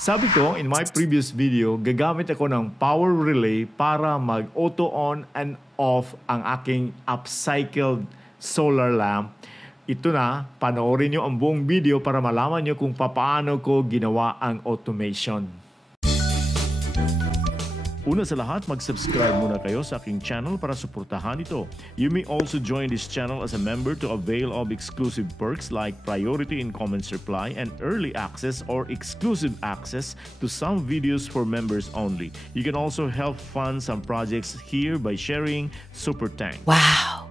Sabi ko, in my previous video, gagamit ako ng power relay para mag-auto on and off ang aking upcycled solar lamp. Ito na, panoorin nyo ang buong video para malaman nyo kung paano ko ginawa ang automation. Una sa lahat, mag-subscribe muna kayo sa aking channel para suportahan ito. You may also join this channel as a member to avail of exclusive perks like priority in comments reply and early access or exclusive access to some videos for members only. You can also help fund some projects here by sharing Super Tank. Wow!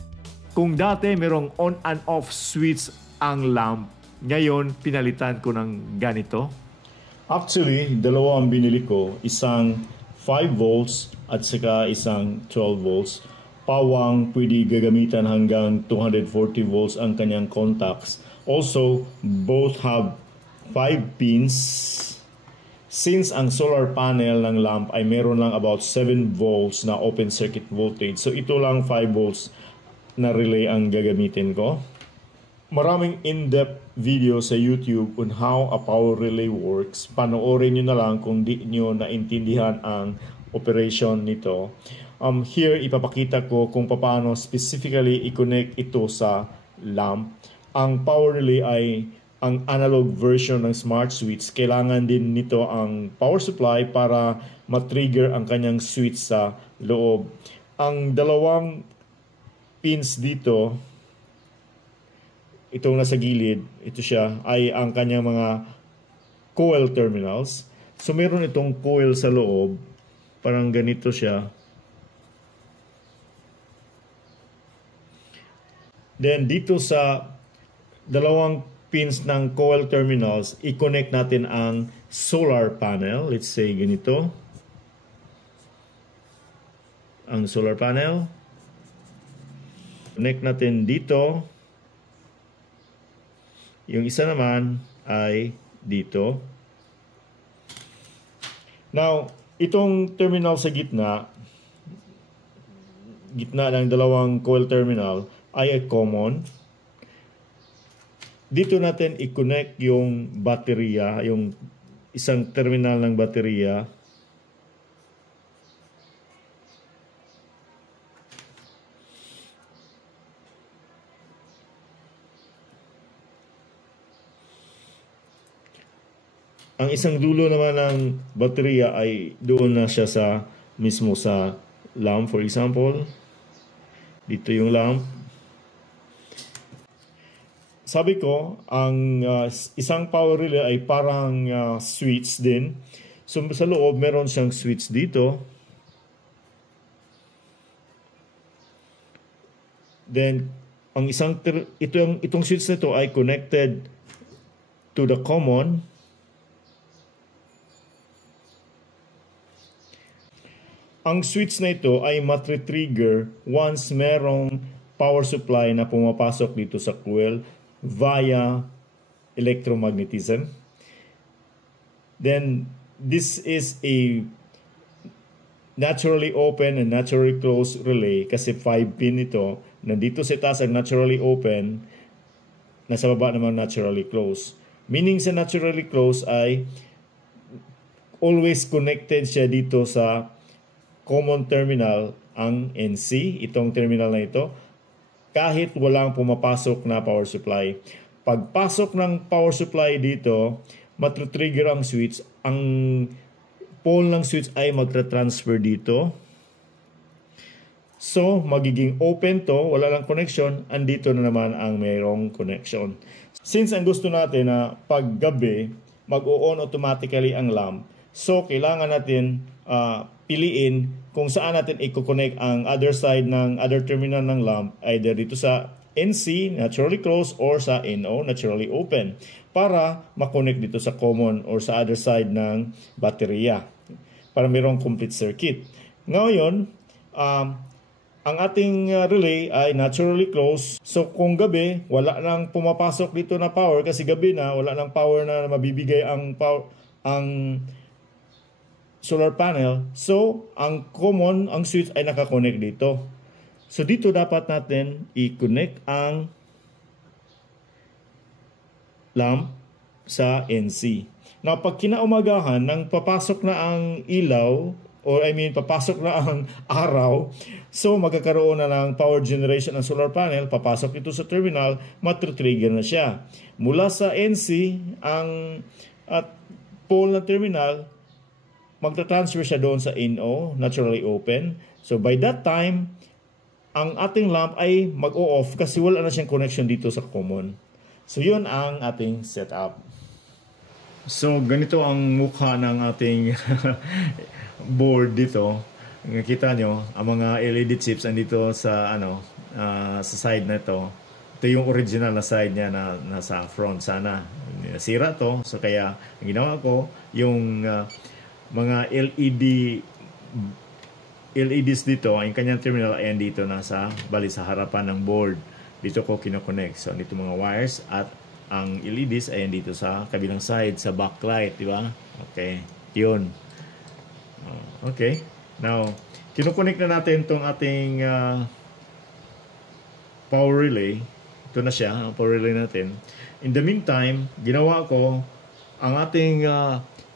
Kung dati merong on and off switch ang lamp, ngayon pinalitan ko ng ganito. Actually, dalawa ang binili ko. Isang 5 volts at saka isang 12 volts. Pawang pwede gagamitan hanggang 240 volts ang kanyang contacts. Also, both have 5 pins. Since ang solar panel ng lamp ay meron lang about 7 volts na open circuit voltage, so ito lang 5 volts na relay ang gagamitin ko. Maraming in-depth video sa YouTube on how a power relay works. Panoorin nyo na lang kung di nyo naintindihan ang operation nito. Here, ipapakita ko kung paano specifically i-connect ito sa lamp. Ang power relay ay ang analog version ng smart switch. Kailangan din nito ang power supply para matrigger ang kanyang switch sa loob. Ang dalawang pins dito, itong nasa gilid, ito siya, ay ang kanyang mga coil terminals. So meron itong coil sa loob, parang ganito siya. Then dito sa dalawang pins ng coil terminals, i-connect natin ang solar panel. Let's say ganito. Ang solar panel. Connect natin dito. Yung isa naman ay dito. Now, itong terminal sa gitna ng dalawang coil terminal ay common. Dito natin i-connect yung baterya, yung isang terminal ng baterya. Ang isang dulo naman ng baterya ay doon na siya sa mismo sa lamp. For example, dito yung lamp. Sabi ko, ang isang power relay ay parang switch din. So sa loob, meron siyang switch dito. Then, ang itong switch nito ay connected to the common. Ang switch na ito ay matri-trigger once merong power supply na pumapasok dito sa coil via electromagnetism. Then, this is a naturally open and naturally closed relay kasi 5 pin ito. Nandito sa taas ang naturally open, nasa baba naman naturally closed. Meaning sa naturally closed ay always connected siya dito sa common terminal ang NC, itong terminal na ito, kahit walang pumapasok na power supply. Pagpasok ng power supply dito, matri-trigger ang switch. Ang pole ng switch ay magtra-transfer dito. So, magiging open to, wala lang connection, andito na naman ang mayroong connection. Since ang gusto natin na paggabi, mag-o-on automatically ang lamp, so kailangan natin piliin kung saan natin i-connect ang other side ng other terminal ng lamp, either dito sa NC, naturally closed, or sa NO, naturally open, para makonect dito sa common or sa other side ng baterya, para mayroong complete circuit. Ngayon, ang ating relay ay naturally closed, so kung gabi, wala nang pumapasok dito na power, kasi gabi na, wala nang power na mabibigay ang solar panel. So, ang common, ang switch ay nakakonect dito. So, dito dapat natin i-connect ang lamp sa NC. Now, pag kinaumagahan, nang papasok na ang ilaw, papasok na ang araw, so magkakaroon na ng power generation ng solar panel, papasok ito sa terminal, matritrigger na siya. Mula sa NC, ang pole ng terminal, magta-transfer siya doon sa NO, naturally open. So by that time, ang ating lamp ay mag-o-off kasi wala na siyang connection dito sa common. So yun ang ating setup. So ganito ang mukha ng ating board dito. Nakita nyo, ang mga LED chips andito sa sa side na ito. Ito yung original na side niya na nasa front sana. Sira to. So kaya ang ginawa ko, yung mga LEDs dito, ang kanyang terminal ay dito sa harapan ng board. Dito ko kinoconnect. So dito mga wires at ang LEDs ay dito sa kabilang side, sa backlight, di ba? Okay, yun. Okay, now, kinoconnect na natin itong ating power relay. Ito na siya, ang power relay natin. In the meantime, ginawa ko, ang ating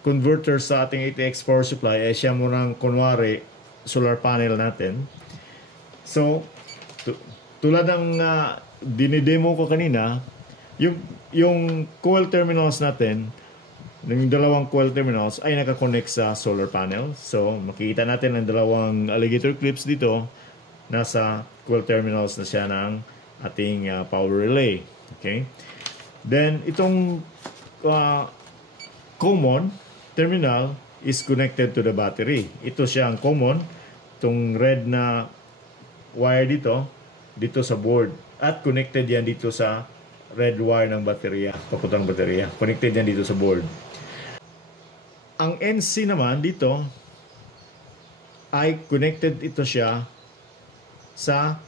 converter sa ating ATX power supply ay siya munang kunwari solar panel natin. So, tulad ng dinidemo ko kanina, yung coil terminals natin, yung dalawang coil terminals ay nakakonect sa solar panel. So, makikita natin ang dalawang alligator clips dito. Nasa coil terminals na siya ng ating power relay. Okay? Then, itong common terminal is connected to the battery. Ito siya ang common. Itong red na wire dito sa board. At connected yan dito sa red wire ng baterya, paputang baterya. Connected yan dito sa board. Ang NC naman dito ay connected ito siya sa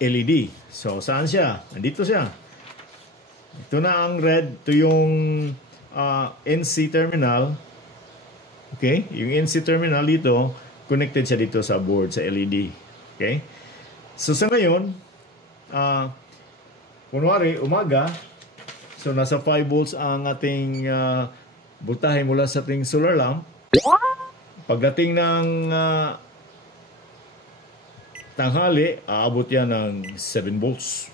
LED. So, saan siya? Nandito siya. Ito na ang red. Ito yung NC terminal. Okay? Yung NC terminal dito, connected siya dito sa board, sa LED. Okay? So, sa ngayon, kunwari, umaga, so nasa 5 volts ang ating voltahe mula sa ating solar lamp. Pagdating ng tanghali, aabot yan ng 7 volts.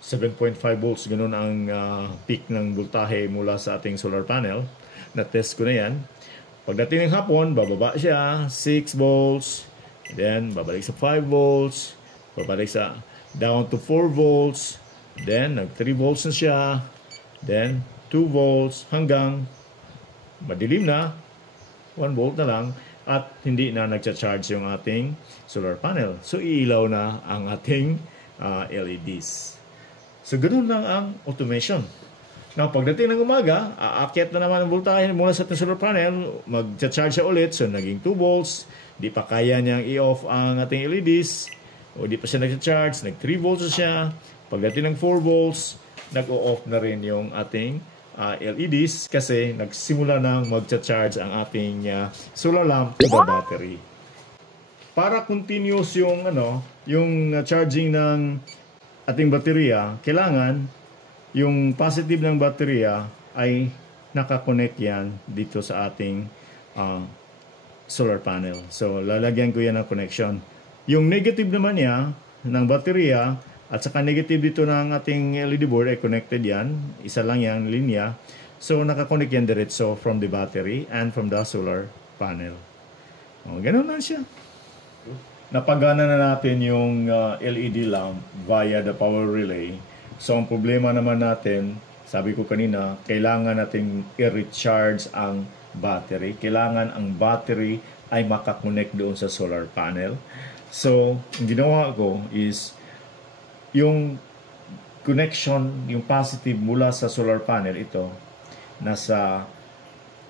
7.5 volts, ganun ang peak ng voltahe mula sa ating solar panel. Na-test ko na yan. Pagdating ng hapon, bababa siya, 6 volts. Then, babalik sa 5 volts. Babalik sa down to 4 volts. Then, nag-3 volts na siya. Then, 2 volts hanggang madilim na. 1 volt na lang. At hindi na nagcha-charge yung ating solar panel. So, iilaw na ang ating LEDs. So, ganoon lang ang automation. Now, pagdating ng umaga, aakyat na naman ang voltahe mula sa ating solar panel. Magcha-charge siya ulit. So, naging 2 volts. Di pa kaya niyang i-off ang ating LEDs. O di pa siya nagcha-charge. Nag-3 volts na siya. Pagdating ng 4 volts, nag-o-off na rin yung ating LEDs kasi nagsimula nang magcha-charge ang ating solar lamp to the battery. Para continuous yung yung charging ng ating baterya, kailangan yung positive ng baterya ay nakakonect yan dito sa ating solar panel. So, lalagyan ko yan ng connection. Yung negative naman niya ng baterya at saka negative dito ng ating LED board ay connected yan. Isa lang yan, linya. So, nakakonect yan diretso from the battery and from the solar panel. Ganun lang siya. Napagana na natin yung LED lamp via the power relay. So, ang problema naman natin, sabi ko kanina, kailangan natin i-recharge ang battery. Kailangan ang battery ay makakonect doon sa solar panel. So, ang ginawa ko is yung connection, yung positive mula sa solar panel, ito, nasa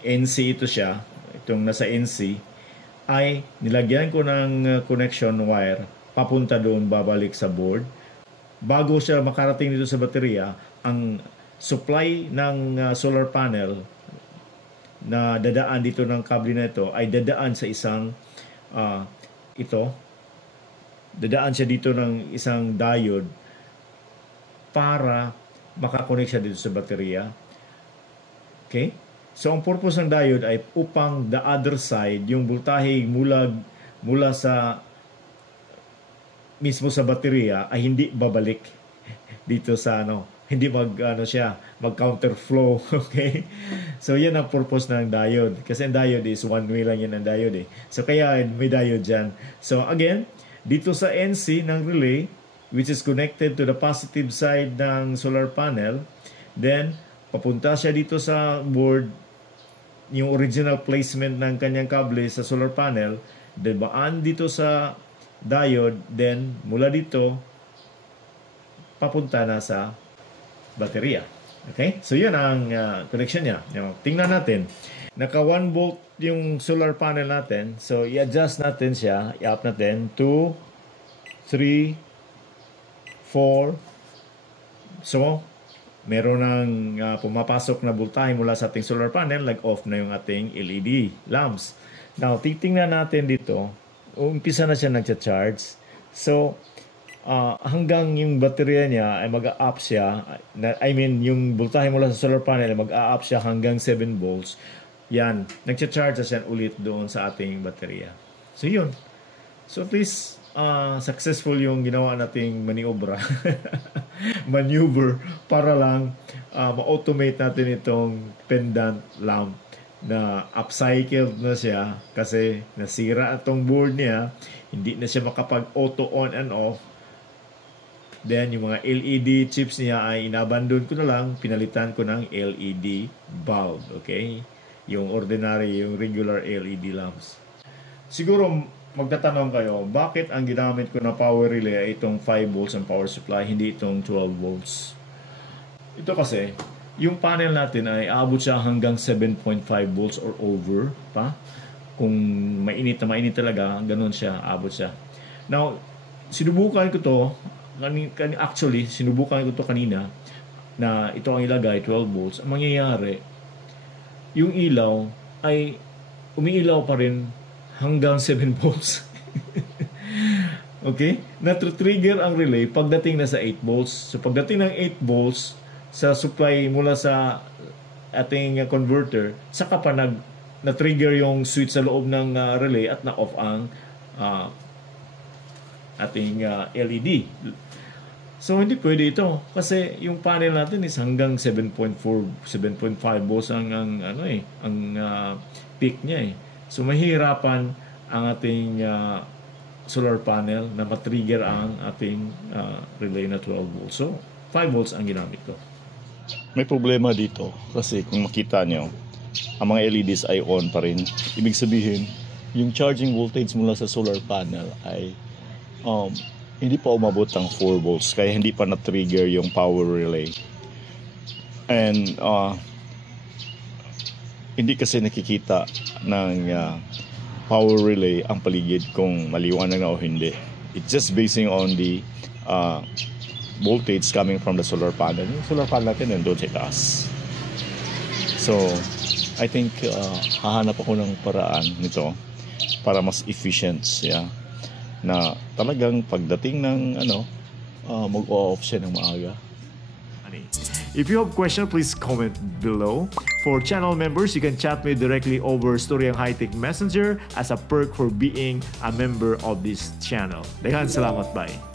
NC ito siya, itong nasa NC, ay nilagyan ko ng connection wire, papunta doon, babalik sa board. Bago siya makarating dito sa baterya, ang supply ng solar panel na dadaan dito ng kable na ito, ay dadaan sa isang, dadaan siya dito ng isang diode para makakonect siya dito sa baterya. Okay? So, ang purpose ng diode ay upang the other side, yung voltahe mula sa mismo sa baterya ay hindi babalik dito sa hindi mag counterflow. Okay? So, yan ang purpose ng diode. Kasi ang diode is one way lang yan ang diode eh. So, kaya may diode dyan. So, again, dito sa NC ng relay, which is connected to the positive side ng solar panel, then, papunta siya dito sa board, yung original placement ng kanyang kable sa solar panel, then baan dito sa diode, then mula dito, papunta na sa baterya. Okay? So, yun ang connection niya. Tingnan natin. Naka 1 volt yung solar panel natin. So, i-adjust natin siya. I-up natin. 2, 3, 4. So, meron ng pumapasok na voltahe mula sa ating solar panel. Nag-off na yung ating LED lamps. Now, titingnan natin dito. Umpisa na siya nagcha-charge. So, hanggang yung baterya niya ay mag-a-up siya, yung voltahe mula sa solar panel ay mag-a-up siya hanggang 7 volts. Yan, nagcha-charge na siya ulit doon sa ating baterya. So, yun. So, at least, successful yung ginawa nating maneuver para lang ma-automate natin itong pendant lamp na upcycled na siya kasi nasira itong board niya, hindi na siya makapag-auto on and off. Then, yung mga LED chips niya ay inabandon ko na lang, pinalitan ko ng LED bulb, okay? Yung ordinary, yung regular LED lamps. Siguro, magtatanong kayo, bakit ang ginamit ko na power relay ay itong 5 volts ang power supply, hindi itong 12 volts? Ito kasi, yung panel natin ay aabot siya hanggang 7.5 volts or over pa. Kung mainit na mainit talaga, ganun siya, aabot siya. Now, sinubukan ko to, actually, sinubukan ko to kanina, na ito ang ilagay, 12 volts. Ang mangyayari, yung ilaw ay umiilaw pa rin hanggang 7 volts. Okay? Nat-trigger ang relay pagdating na sa 8 volts. So, pagdating ng 8 volts sa supply mula sa ating converter, saka pa na-trigger yung switch sa loob ng relay at na-off ang ating LED. So, hindi pwede ito. Kasi yung panel natin is hanggang 7.4, 7.5 volts ang peak niya eh. So, mahirapan ang ating solar panel na matrigger ang ating relay na 12 volts. So, 5 volts ang ginamit ko. May problema dito kasi kung makita nyo, ang mga LEDs ay on pa rin. Ibig sabihin, yung charging voltage mula sa solar panel ay hindi pa umabot ng 4 volts kaya hindi pa na-trigger yung power relay. And hindi kasi nakikita ng power relay ang paligid kung maliwanag na o hindi. It's just basing on the voltage coming from the solar panel. Yung solar panel natin nandun sa taas. So, I think hahanap ako ng paraan nito para mas efficient siya. Na talagang pagdating ng mag-off siya ng maaga. If you have questions, please comment below. For channel members, you can chat me directly over Storyang Hightech Messenger as a perk for being a member of this channel. Daghang salamat, bye.